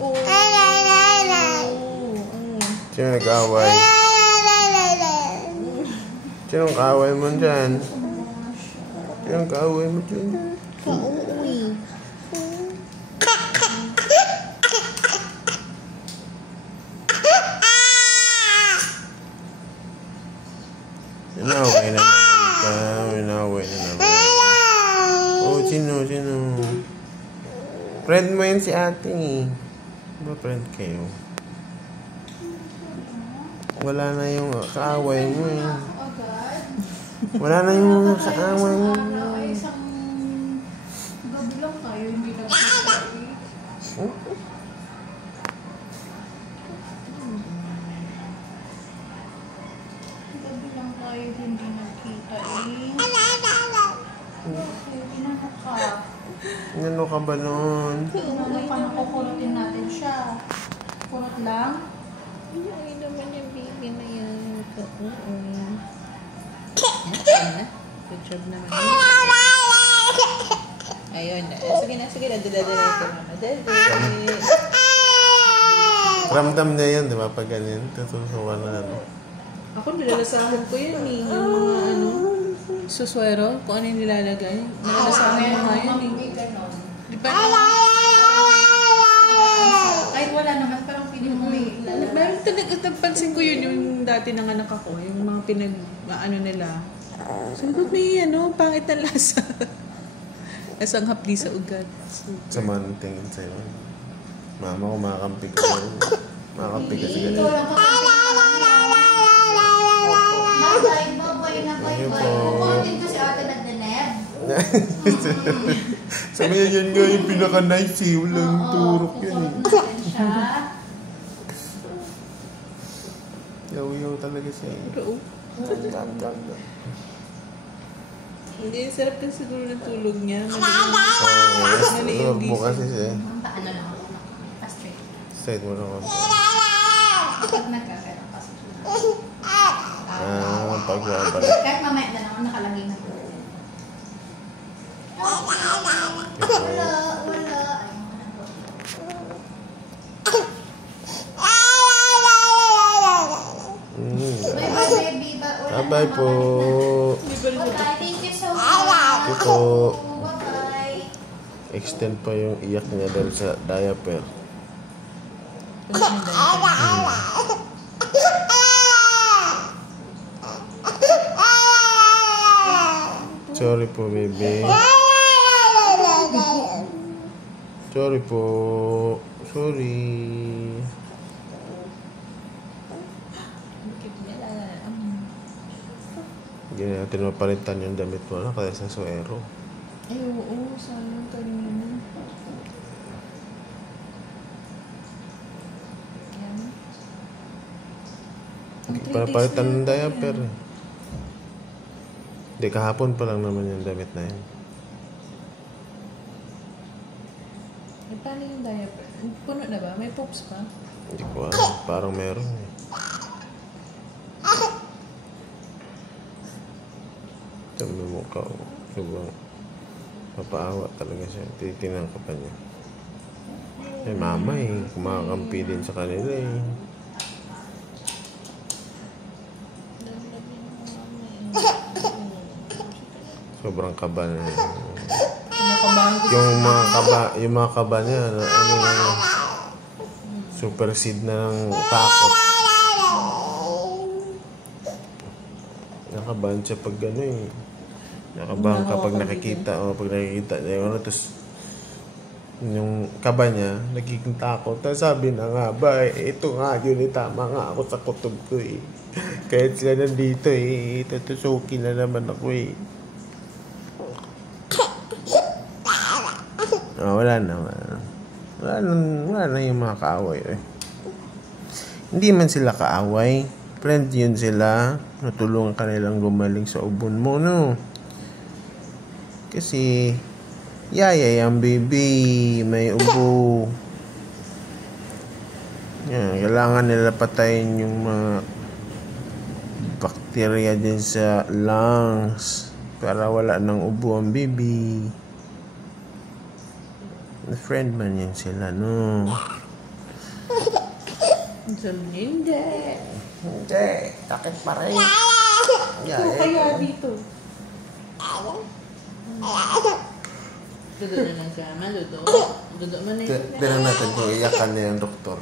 Oh. Sino nag-away? Sino nag-away mo dyan? Sino nag-away mo dyan? Kauwi. Inaway na naman ka. Inaway na naman. Oh, sino? Friend mo yun si ate. Ba friend kayo? Wala na yung kaaway mo eh. Wala na yung kaaway mo. Ay, isang gabi lang tayo, hindi nagkita eh. Gabi lang tayo, hindi nagkita eh. Ginano ka? Ano ka ba nun? Ginano ka na kukurutin natin siya. Kurot lang? Ay naman yung baby na yan. Good job naman. Ayun na. Sige na. Dadalhin ko mama. Dadalhin. Ramdam niya yun, di ba? Pag ganyan, tutusukan na ano. Ako nilalasahan ko yun eh. Yung mga suswero. Kung ano yung nilalagay. Nilalasahan mo nga yun eh. Di ba? Kahit wala naman, parang feeling mo may lalabas. Nagpansin ko yun yung dati ng anak ako. Yung mga nila. Sabi ko, may pangit na lasa. Lasang hapdi sa ugat. Sama ng tingin sa'yo. Mama ko, makakampi ko. Makakampi ka sa ganyan. Ito lang Bye. Kukurutin ko si ate nagdaneb. Sabi niya yan nga yung pinaka-nice eh. Walang turok yun eh. Kukurutin siya. Yaw-yaw talaga siya eh. Oo. Hindi, sarap din siguro ng tulog niya. Norbo kasi siya eh. Paano lang ako? Straight. Straight mo naman. Kapag nagkakaroon kasi siya. Pagbabalik. Kahit mamaya na naman nakalagay na po. Wala. Bye-bye, baby. Bye-bye po. Thank you so much. Thank you po. Bye-bye. Extend pa yung iyak niya dahil sa diaper. Sorry po, baby. Sorry po. Sorry. Hindi natin mapalitan yung damit mo na kaya sa suero. Ay, oo. Sayang kanina. Yan. Hindi pa napalitan ng diaper. Hindi, kahapon pa lang naman yung damit na yan. Eh, paano yung diaper? Puno na ba? May poops pa? Hindi ko alam. Parang meron eh. Sabi mo ka, sobrang papaawa talaga siya. Titinang ka pa niya. Eh, mama eh. Kumakampi din sa kanila eh. Sobrang kaba na. Yung mga kaba niya, supersede na ng takot. Nakabahan siya pag eh. Nakabahan kapag nakikita niya yun. Tapos yung kaba niya, nagiging takot. Tapos sabi na nga ba, ito nga yun tama nga ako sa kutob ko eh. Kahit sila nandito eh, tutusukin na naman ako eh. Wala na yung mga kaaway eh. Hindi man sila kaaway. Friend yun sila. Natulungan ka nilang gumaling sa ubon mo, no? Kasi yaya yung baby, may ubo. Yan, kailangan nila patayin yung mga bakterya din sa lungs para wala nang ubo ang baby. Friend man yan sila, no? Sabi niya, hindi. Hindi, sakit pa rin. Ito, kaya dito. Dudo na lang siya. Madudo. Dudo man na yun. Tignan natin kung iyakan niya yung doktor.